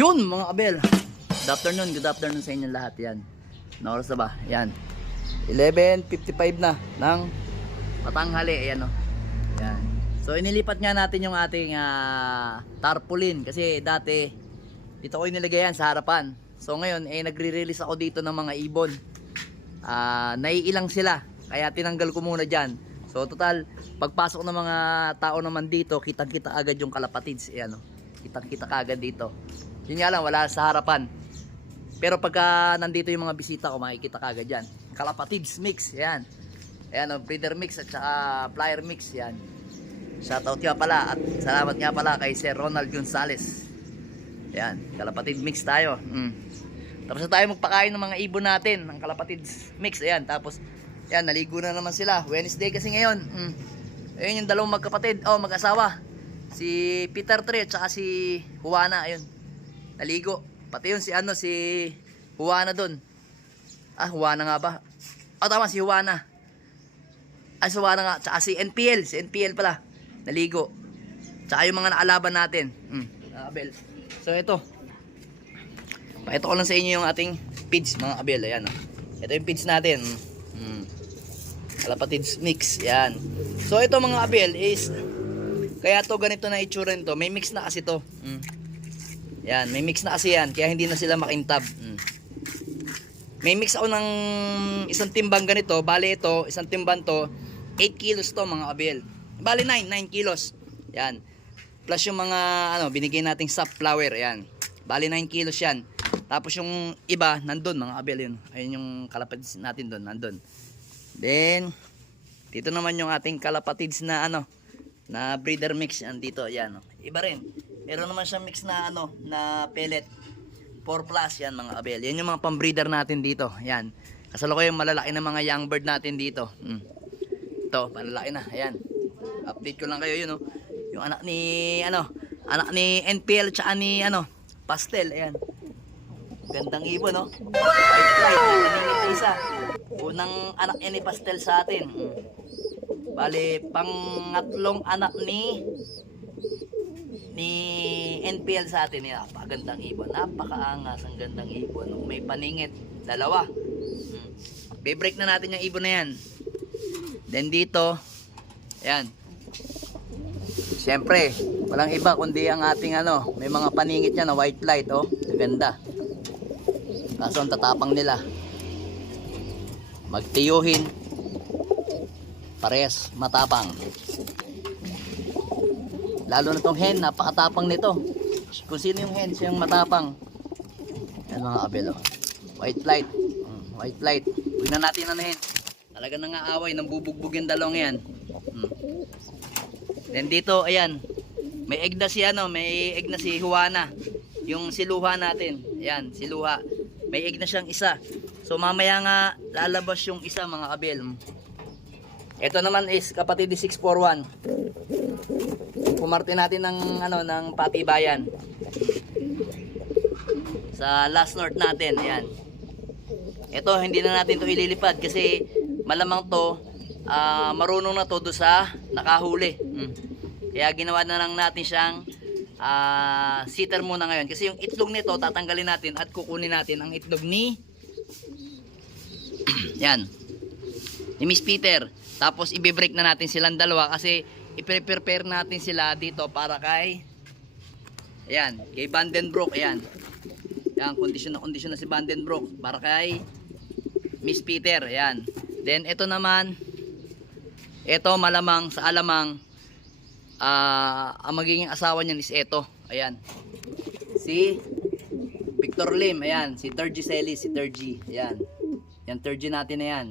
Yun mga kabel. Good afternoon sa inyo lahat yan. Na oras na ba? Yan. 11:55 na ng patanghali. Ayan o. Yan. So inilipat nga natin yung ating tarpaulin. Kasi dati dito ko inilagay yan sa harapan. So ngayon nagre-release ako dito ng mga ibon. Naiilang sila. Kaya tinanggal ko muna dyan. So total, pagpasok ng mga tao naman dito, kitang-kita agad yung kalapatids. Ayan o. Kitang-kita agad dito. Yun nga lang, wala sa harapan. Pero pagka nandito yung mga bisita ko, makikita kagad yan. Kalapatids mix, yan. Ayan o, breeder mix at saka flyer mix, yan. Shoutout nga pala at salamat nga pala kay Sir Ronald Gonzales. Yan, kalapatid mix tayo. Tapos na tayo magpakain ng mga ibon natin, ng kalapatids mix. Ayan, tapos, yan, naligo na naman sila. Wednesday kasi ngayon. Ayun yung dalawang magkapatid, mag-asawa. Si Peter Tre at saka si Juana, ayun. Naligo. Pati yun si Juana doon. Juana nga ba? Tama, si Juana. Si Juana nga. Tsaka si NPL pala. Naligo. Tsaka yung mga naalaban natin. Abel. So ito. Pakita ko lang sa inyo yung ating feeds mga abel. Ayan. Ito yung feeds natin. Kalapatids mix. Yan. So ito mga abel is, kaya to ganito na itsura nito. May mix na kasi to. Yan, may mix na kasi yan, kaya hindi na sila makintab. May mix ako ng isang timbang ganito. Bali ito, isang timbang to 8 kilos to mga kabel. Bali 9 kilos. Yan. Plus yung mga binigay nating safflower, yan. Bali 9 kilos yan. Tapos yung iba nandun mga kabel yun. Ayun yung kalapatids natin doon, nandun. Then dito naman yung ating kalapatids na na breeder mix yan dito, yan. Iba rin. Meron naman siyang mix na na pellet 4 plus yan mga kabel. Yan yung mga pambreeder natin dito. Yan. Kasalukuyan yung malalaki na mga young bird natin dito. Ito, malalaki na. Ayan. Update ko lang kayo yun, yung anak ni anak ni NPL tsaka ni Pastel. Ayan. Gandang ibon, no? White flight. Kaningit isa. Unang anak niya ni Pastel sa atin. Bali, pangatlong anak ni NPL sa atin. Napakagandang ibon, napakaangas ang gandang ibon. May paningit, dalawa. Be-break na natin yung ibon na yan. Then dito, ayan. Siyempre, walang iba kundi ang ating may mga paningit yan na white light, ganda. Kaso ang tatapang nila. Magtiyuhin. Parehas matapang. Lalo na tong hen, napakatapang nito. Kung sino yung hen, siyang matapang. Yan mga kabel, white light. White light. Huwag na natin hen. Talaga nangaaway, nang bubugbog yung dalawang yan. Then dito, ayan. May egg na si Juana. Yung siluha natin. Ayan, siluha. May egg na siyang isa. So mamaya nga lalabas yung isa mga kabel. Ito naman is kapatid 641. Pumarte natin ng patibayan. Sa last north natin, ayan. Ito hindi na natin 'to ililipad kasi malamang 'to marunong na 'to do sa nakahuli. Kaya ginawa na lang natin siyang sitter muna ngayon kasi yung itlog nito tatanggalin natin at kukunin natin ang itlog ni yan. Ni Miss Peter. Tapos i-break na natin silang dalawa kasi i-prepare natin sila dito para kay Vandenbroek. Ayan. Yan, kondisyon na si Vandenbroek para kay Miss Peter. Ayan. Then ito naman, ito malamang sa alamang ang magiging asawa niyan is ito. Ayan. Si Victor Lim. Ayan. Si Tergy Celis. Si Tergy. Ayan. Yan, Tergy natin na yan.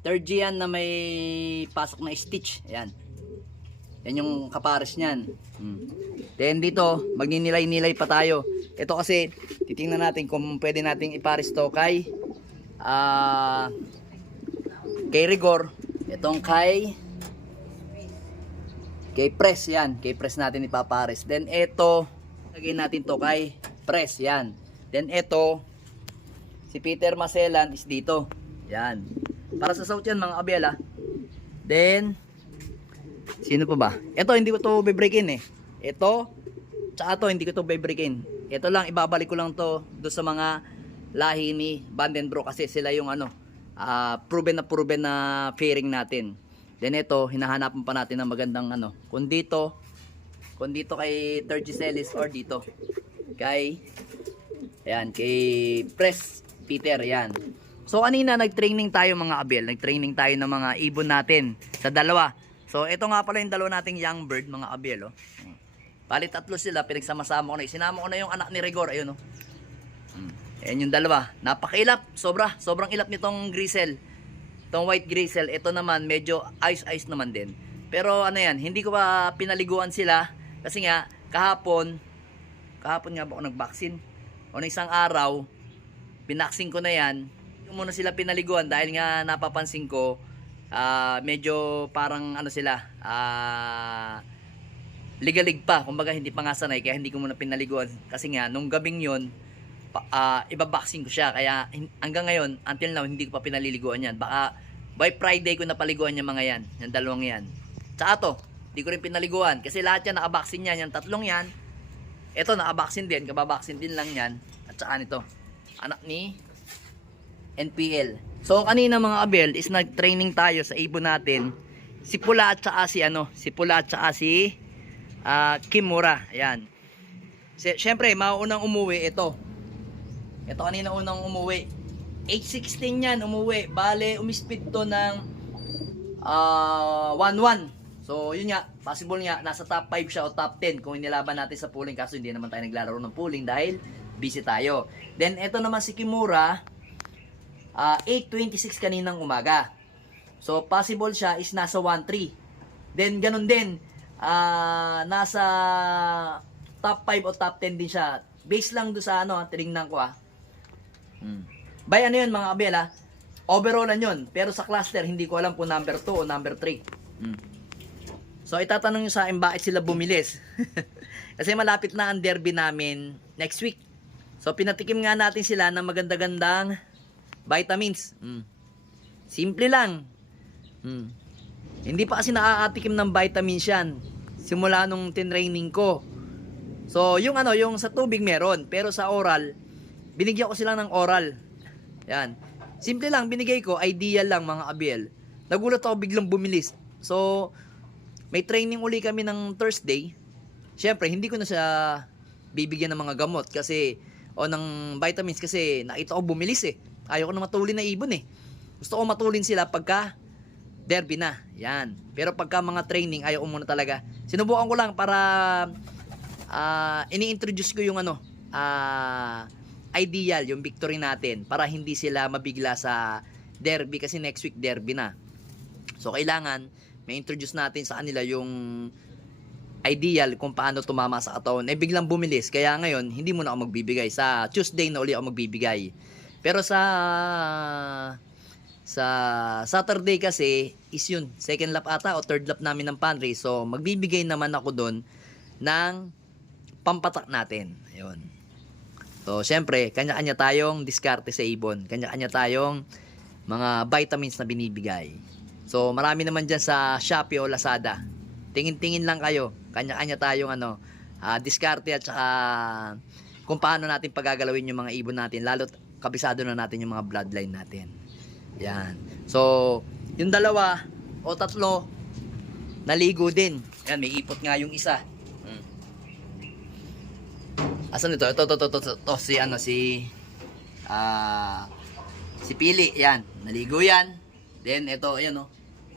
Tergy yan na may pasok na stitch. Ayan. Yan yung kapares niyan. Then dito, magninilay-nilay pa tayo. Ito kasi, titingnan natin kung pwede nating ipares to kay Rigor. Itong kay Press. Yan. Kay Press natin ipapares. Then ito, lagyan natin to kay Press. Yan. Then ito, si Peter Maselan is dito. Yan. Para sa south yan mga kabel. Then sino pa ba? Ito hindi ko to be-breakin Ito tsaka to hindi ko to be-breakin. ito lang, ibabalik ko lang to do sa mga lahi ni Vandenbroek kasi sila yung ano, proven na fairing natin. Then ito, hinahanapan pa natin ng magandang ano, kung dito kay Tergisellis or dito kay Press Peter, yan. So kanina nag-training tayo mga abel, nag-training tayo ng mga ibon natin sa dalawa. So ito nga pala yung dalawa nating young bird mga abel, oh. Bali tatlo sila, pinagsama-sama ko na. Sinama ko na yung anak ni Rigor, ayun, oh. Ayan yung dalawa. Napakailap, sobrang ilap nitong grizzle. Itong white grizzle, ito naman medyo ice naman din. Pero ano yan, hindi ko pa pinaliguan sila kasi nga kahapon nga ba ako nag-vaccine? O na isang araw, binaksin ko na yan. Hindi ko muna sila pinaliguan dahil nga napapansin ko medyo parang ano sila, ligalig pa, kumbaga hindi pa nga sanay, kaya hindi ko muna pinaliguan kasi nga nung gabing yon ibaboxing ko siya, kaya hanggang ngayon until now hindi ko pa pinaliliguan yan. Baka by Friday ko napaliguan yung mga yan, yung dalawang yan. Tsaka to, hindi ko rin pinaliguan kasi lahat yan nakaboxing yan, yung tatlong yan ito nakaboxing din, kababaksin din lang yan. At saka nito, anak ni NPL. So kanina mga abel is nag-training tayo sa ibon natin, si Pula at saka si Kimura, ayan. Siyempre, mauunang umuwi ito. Ito kanina unang umuwi. 8:16 yan umuwi. Bale, umispid to ng 1-1. So, yun nga, possible nga, nasa top 5 siya o top 10 kung inilaban natin sa pooling. Kaso hindi naman tayo naglalaro ng pooling dahil busy tayo. Then, ito naman si Kimura, 8:26 kaninang umaga. So, possible siya is nasa 1-3. Then, ganun din, nasa top 5 o top 10 din siya. Base lang do sa ano, tinignan ko By ano yun mga abel overallan yun. Pero sa cluster, hindi ko alam kung number 2 o number 3. So itatanong nyo sa akin bakit sila bumilis. Kasi malapit na ang derby namin next week. So pinatikim nga natin sila ng maganda-gandang vitamins. Simple lang. Hindi pa kasi nakakatikim ng vitamins yan simula nung tinraining ko. So yung ano, yung sa tubig meron, pero sa oral binigyan ko sila ng oral. Yan. Simple lang, binigay ko, ideal lang mga abel. Nagulat ako biglang bumilis. So may training uli kami ng Thursday. Siyempre, hindi ko na siya bibigyan ng mga gamot kasi o ng vitamins kasi nakita ko bumilis Ayaw ko na matulin na ibon Gusto ko matulin sila pagka derby na. Yan. Pero pagka mga training, ayaw ko muna talaga. Sinubukan ko lang para ini-introduce ko yung ano, ideal, yung victory natin para hindi sila mabigla sa derby kasi next week derby na. So kailangan may introduce natin sa kanila yung ideal kung paano tumama sa katawan. Biglang bumilis. Kaya ngayon, hindi muna ako magbibigay. Sa Tuesday na uli ako magbibigay. Pero sa Saturday kasi is yun, second lap ata o third lap namin ng pantry. So magbibigay naman ako doon ng pampatak natin. Ayun. So syempre, kanya-kanya tayong diskarte sa ibon. Kanya-kanya tayong mga vitamins na binibigay. So marami naman dyan sa Shopee o Lazada. Tingin-tingin lang kayo. Kanya-kanya tayong ano, diskarte at saka kung paano natin pagagalawin yung mga ibon natin. Lalo kabisado na natin yung mga bloodline natin. Yan. So, yung dalawa o tatlo naligo din. Yan, may ipot nga yung isa. Asan ito? Ito si Pili. Yan, naligo yan. Then ito, ayan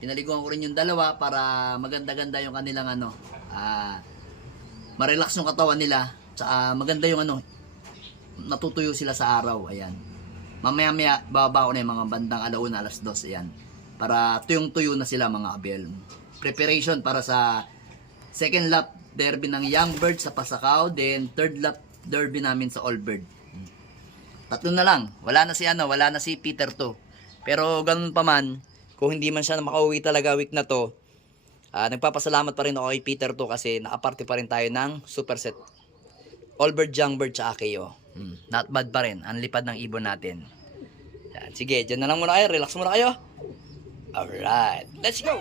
pinaliguan ko rin yung dalawa para maganda-ganda yung kanilang ano, ma-relax yung katawan nila. Tsaka maganda yung ano, natutuyo sila sa araw. Ayan. Mamaya-maya bababa ko na yung mga bandang 1:00, 2:00. Ayan. Para tuyong-tuyo na sila mga abel. Preparation para sa second lap derby ng young bird sa Pasakaw, then third lap derby namin sa all bird. Tatlo na lang. Wala na si Peter to. Pero ganun pa man, kung hindi man siya makauwi talaga week na to, nagpapasalamat pa rin ako kay Peter to kasi nakaparte pa rin tayo ng superset. All bird, young bird, tsaka KO. Not bad pa rin. Ang lipad ng ibon natin. Yan. Sige, dyan na lang muna kayo. Relax muna kayo. Alright. Let's go!